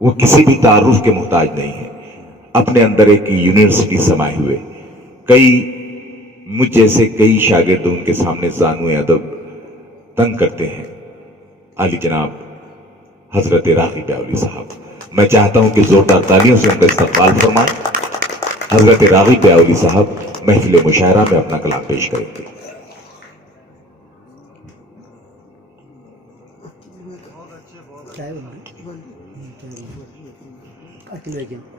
वो किसी भी तारुफ के मोहताज नहीं है। अपने अंदर एक यूनिवर्सिटी समाये हुए, कई मुझ जैसे कई शागिर्द उनके सामने ज़ानुए अदब तंग करते हैं। आली जनाब हजरत रागी ब्यावली साहब, मैं चाहता हूं कि जोरदार तालियों से उनका इस्तकबाल फरमाएं। हजरत रागी ब्यावली साहब महफिल मुशायरा में अपना कलाम पेश करेंगे।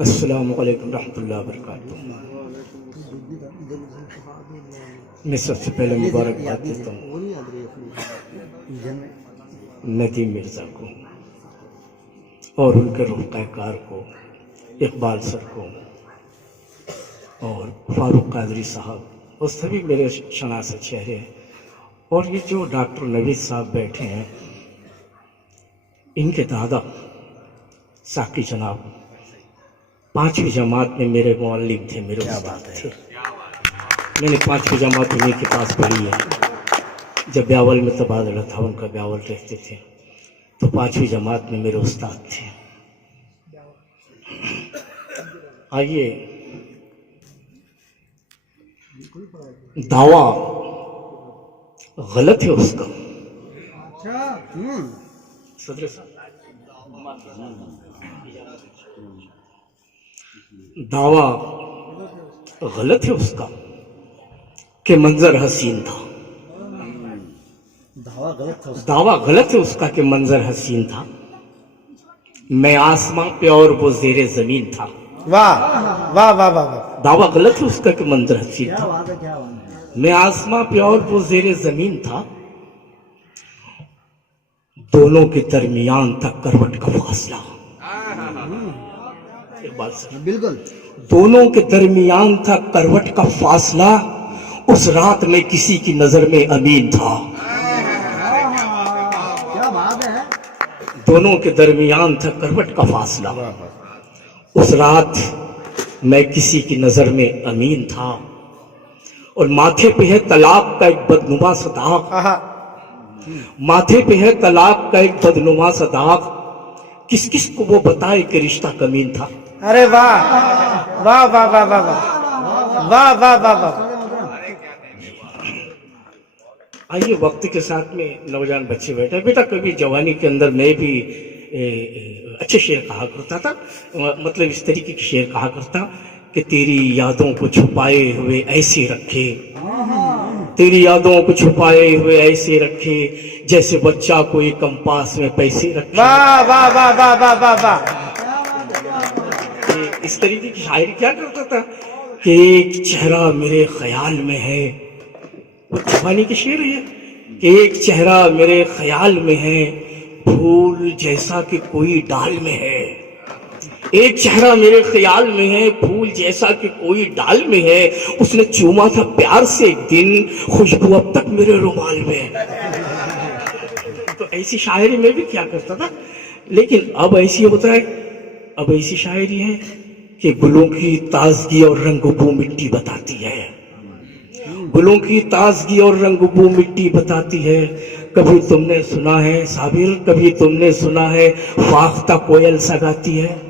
अस्सलामु अलैकुम रहमतुल्लाहि व बरकातुहू। मैं सबसे पहले मुबारकबाद देता हूँ नदीम मिर्ज़ा को और उनके रुफ़क़ाकार को, इकबाल सर को और फारूक कादरी साहब और सभी मेरे शनास चेहरे। और ये जो डॉक्टर नवीद साहब बैठे हैं, इनके दादा साकी जनाब 5वीं जमात में मेरे मौलिम थे, मेरे उस्ताद थे। मैंने 5वीं जमात उन्हीं के पास पढ़ी है। जब ब्यावल में तबादला था उनका, ब्यावल रहते थे, तो 5वीं जमात में मेरे उस्ताद थे। आइए, दावा गलत है उसका। सदर साहब, दावा गलत है उसका कि मंजर हसीन था। दावा गलत है उसका कि मंजर हसीन था। मैं आसमां पे और वो ज़ेरे ज़मीन था। वाह वाह वाह वाह वाह। दावा गलत है उसका कि मंजर हसीन था। मैं आसमां पे और वो ज़ेरे ज़मीन था। दोनों के दरमियान था करवट का फासला। बिल्कुल, दोनों के दरमियान था करवट का फासला। उस रात में किसी की नजर में अमीन था। क्या बात है। दोनों के दरमियान था करवट का फासला। उस रात मैं किसी की नजर में अमीन था। और माथे पे है तलाक का एक बदनुमा सा दाग। माथे पे है तलाक का एक बदनुमा सा दाग। किस किस को वो बताए कि रिश्ता कमीन था। अरे वाह वाह वाह वाह वाह वाह वाह वाह वाह वाह। आइए, वक्त के साथ में नौजवान बच्चे बैठे। बेटा, कभी जवानी के अंदर मैं भी अच्छे शेर कहा करता था, मतलब इस तरीके के शेर कहा करता कि तेरी यादों को छुपाए हुए ऐसे रखे, तेरी यादों को छुपाए हुए ऐसे रखे जैसे बच्चा कोई कंपास में पैसे रखे। वाह वाह वाह वाह वाह वाह वाह। इस तरीके की शायरी क्या करता था कि एक चेहरा मेरे ख्याल में है। वो जवानी के शेर है कि एक चेहरा मेरे ख्याल में है, फूल जैसा कि कोई डाल में है। एक चेहरा मेरे ख्याल में है, फूल जैसा कि कोई डाल में है। उसने चूमा था प्यार से एक दिन, खुशबू अब तक मेरे रुमाल में है। तो ऐसी शायरी में भी क्या करता था। लेकिन अब ऐसी होता है, अब ऐसी शायरी है कि गुलों की ताजगी और रंगबू मिट्टी बताती है। गुलों की ताजगी और रंगबू मिट्टी बताती है। कभी तुमने सुना है साबिर, कभी तुमने सुना है फाख्ता कोयल सगाती है।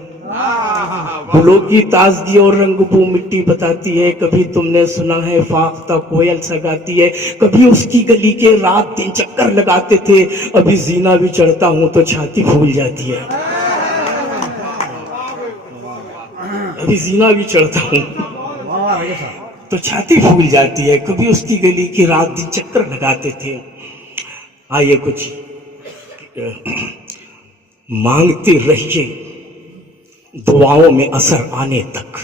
गुलों की ताजगी और रंगबू मिट्टी बताती है। कभी तुमने सुना है फाख्ता कोयल सगाती है। कभी उसकी गली के रात दिन चक्कर लगाते थे। अभी जीना भी चढ़ता हूं तो छाती फूल जाती है। अभी जीना भी चढ़ता हूं तो छाती फूल जाती है। कभी उसकी गली की रात दिन चक्कर लगाते थे। आइए, कुछ मांगते रहिए दुआओं में असर आने तक,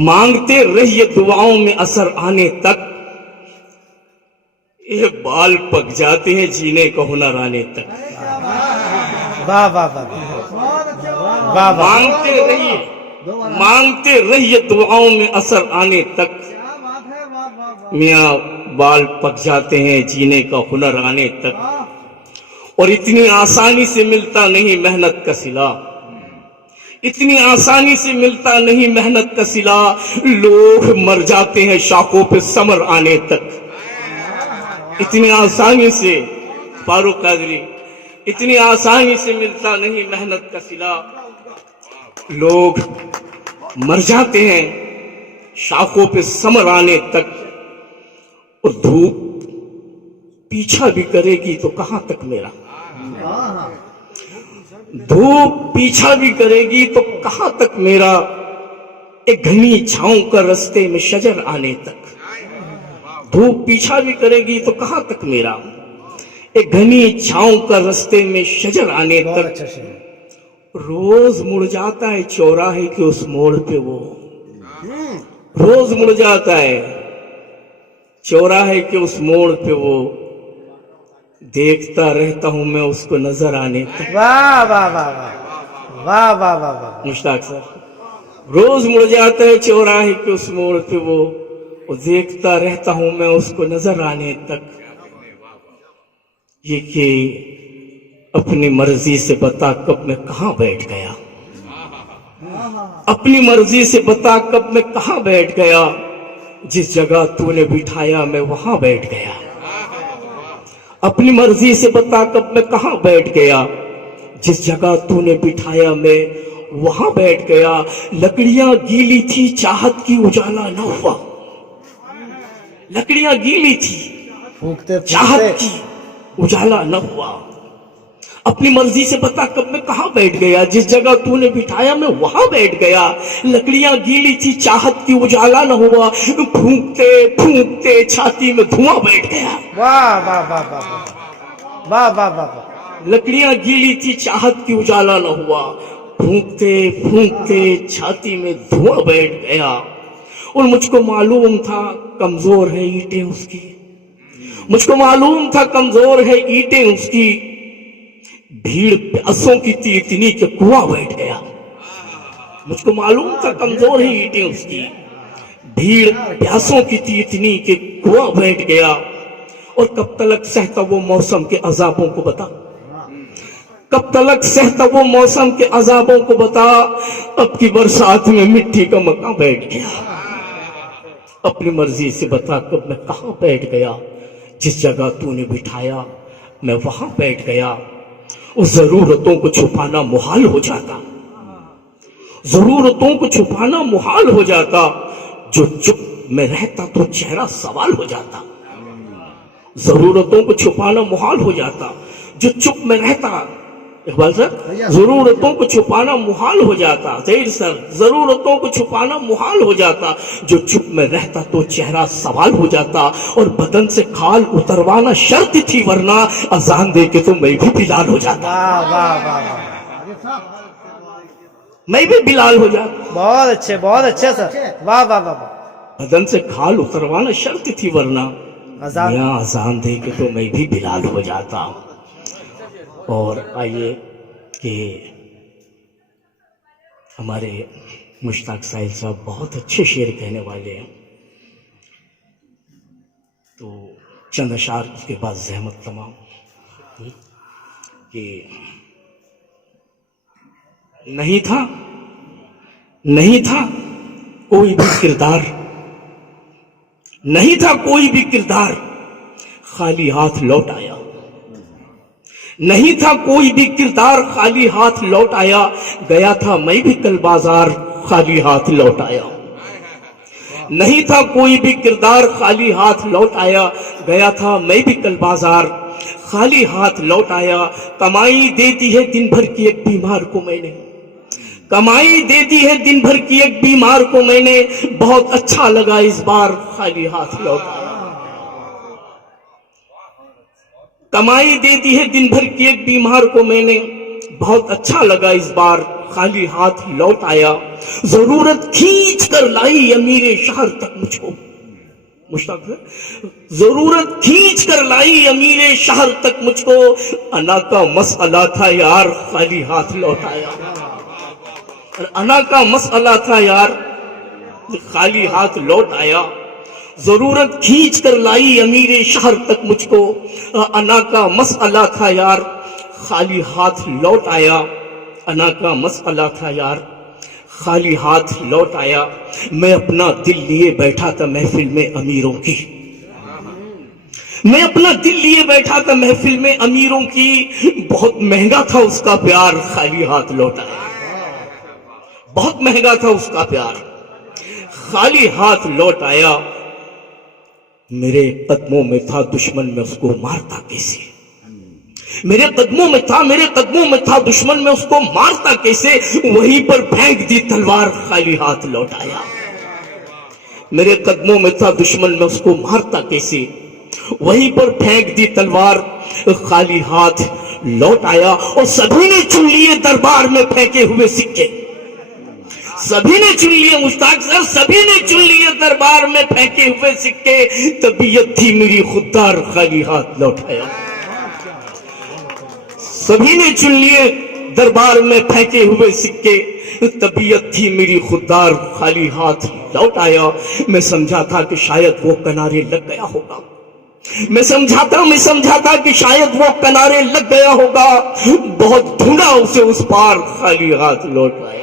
मांगते रहिए दुआओं में असर आने तक। ये बाल पक जाते हैं जीने का हुनर आने तक। वाह वाह वाह वाह। मांगते रहिए दुआओं में असर आने तक। मियाँ बाल पक जाते हैं जीने का हुनर आने तक। और इतनी आसानी से मिलता नहीं मेहनत का सिला, इतनी आसानी से मिलता नहीं मेहनत का सिला। लोग मर जाते हैं शाखों पे समर आने तक। इतनी आसानी से फारूक कादरी इतनी आसानी से मिलता नहीं मेहनत का सिला। लोग मर जाते हैं शाखों पे समर आने तक, और धूप पीछा भी करेगी तो कहां तक मेरा, धूप पीछा भी करेगी तो कहां तक मेरा, एक घनी छांव का रास्ते में शजर आने तक। धूप पीछा भी करेगी तो कहां तक मेरा, एक घनी छांव का रास्ते में शजर आने तक। रोज मुड़ जाता है चौराहे के उस मोड़ पे वो, रोज मुड़ जाता है चौराहे के उस मोड़ पे वो, देखता रहता हूं मैं उसको नजर आने तक। वाह वाह वाह वाह वाह वाह वाह वाह। मुश्ताक सर, रोज मुड़ जाता है चौराहे के उस मोड़ पे वो, और देखता रहता हूं मैं उसको नजर आने तक। ये कि अपनी मर्जी से बता कब मैं कहां बैठ गया, अपनी मर्जी से बता कब मैं कहां बैठ गया, जिस जगह तूने बिठाया मैं वहां बैठ गया। अपनी मर्जी से बता कब मैं कहां बैठ गया, जिस जगह तूने बिठाया मैं वहां बैठ गया। लकड़ियां गीली थी चाहत की उजाला न हुआ, लकड़ियां गीली थी फूंकते चाहत की उजाला न हुआ। अपनी मर्जी से बता कब मैं कहां बैठ गया, जिस जगह तूने बिठाया मैं वहां बैठ गया। लकड़ियां गीली थी चाहत की उजाला न हुआ, फूंकते फूंकते छाती में धुआं बैठ गया। वाह वाह वाह वाह वाह वाह वाह। लकड़ियां गीली थी चाहत की उजाला न हुआ, फूंकते फूंकते छाती में धुआं बैठ गया। और मुझको मालूम था कमजोर है ईंटें उसकी, मुझको मालूम था कमजोर है ईंटें उसकी। भीड़ प्यासों की थी इतनी कि कुआं बैठ गया, मुझको मालूम था कमजोर है ईंटें उसकी। भीड़ प्यासों की थी इतनी कि कुआं बैठ गया। और कब तलक सहता वो मौसम के अजाबों को बता, कब तलक सहता वो मौसम के अजाबों को बता। अब की बरसात में मिट्टी का मकान बैठ गया। अपनी मर्जी से बता कब मैं कहां बैठ गया, जिस जगह तूने बिठाया मैं वहां बैठ गया। उस जरूरतों को छुपाना मुहाल हो जाता, जरूरतों को छुपाना मुहाल हो जाता। जो चुप में रहता तो चेहरा सवाल हो जाता, जरूरतों को छुपाना मुहाल हो जाता। जो चुप में रहता, इकबाल सर, जरूरतों को छुपाना मुहाल हो जाता। जहीर सर, जरूरतों को छुपाना मुहाल हो जाता। जो चुप में रहता तो चेहरा सवाल हो जाता। और बदन से खाल उतरवाना शर्त थी, वरना अजान दे के तो मैं भी बिलाल हो जाता। वाह वाह वाह, मैं भी बिलाल हो जाता। बहुत अच्छे सर, वाह वाह वाह। बदन से खाल उतरवाना शर्त थी, वरना अजान यहाँ अजान दे के तो मैं भी बिलाल हो जाता। और आइए कि हमारे मुश्ताक साहिल साहब बहुत अच्छे शेर कहने वाले हैं, तो चंद अशार के बाद जहमत तमाम कि नहीं था कोई भी किरदार, नहीं था कोई भी किरदार, खाली हाथ लौट आया। नहीं था कोई भी किरदार, खाली हाथ लौट आया। गया था मैं भी कल बाजार, खाली हाथ लौट आया। नहीं था कोई भी किरदार, खाली हाथ लौट आया। गया था मैं भी कल बाजार, खाली हाथ लौट आया। कमाई दे दी है दिन भर की एक बीमार को मैंने, कमाई दे दी है दिन भर की एक बीमार को मैंने। बहुत अच्छा लगा इस बार, खाली हाथ लौट आया। कमाई दे दी है दिन भर की एक बीमार को मैंने, बहुत अच्छा लगा इस बार, खाली हाथ लौट आया। जरूरत खींच कर लाई अमीरे शहर तक मुझको, मुश्ताक है, जरूरत खींच कर लाई अमीरे शहर तक मुझको। अना का मसला था यार, खाली हाथ लौट आया। और अना का मसला था यार, खाली हाथ लौट आया। जरूरत खींच कर लाई अमीरे शहर तक मुझको। अना का मसला था यार, खाली हाथ लौट आया। अना का मसला था यार, खाली हाथ लौट आया। मैं अपना दिल लिए बैठा था महफिल में अमीरों की, मैं अपना दिल लिए बैठा था महफिल में अमीरों की, बहुत महंगा था उसका प्यार, खाली हाथ लौट आया। बहुत महंगा था उसका प्यार, खाली हाथ लौट आया। मेरे कदमों में था दुश्मन, में उसको मारता कैसे? मेरे कदमों में था दुश्मन, में उसको मारता कैसे? वहीं पर फेंक दी तलवार, खाली हाथ लौट आया। मेरे कदमों में था दुश्मन, में उसको मारता कैसे? वहीं पर फेंक दी तलवार, खाली हाथ लौट आया। और सभी ने चुन लिए दरबार में फेंके हुए सिक्के, सभी ने चुन लिए मुश्ताक सर, सभी ने चुन लिए दरबार में फेंके हुए सिक्के। तबीयत थी मेरी खुददार, खाली हाथ लौट आया। सभी ने चुन लिए दरबार में फेंके हुए सिक्के, तबीयत थी मेरी खुददार, खाली हाथ लौट आया। मैं समझा था कि शायद वो किनारे लग गया होगा, मैं समझा था कि शायद वो किनारे लग गया होगा। बहुत ढूंढा उसे उस पार, खाली हाथ लौट आया।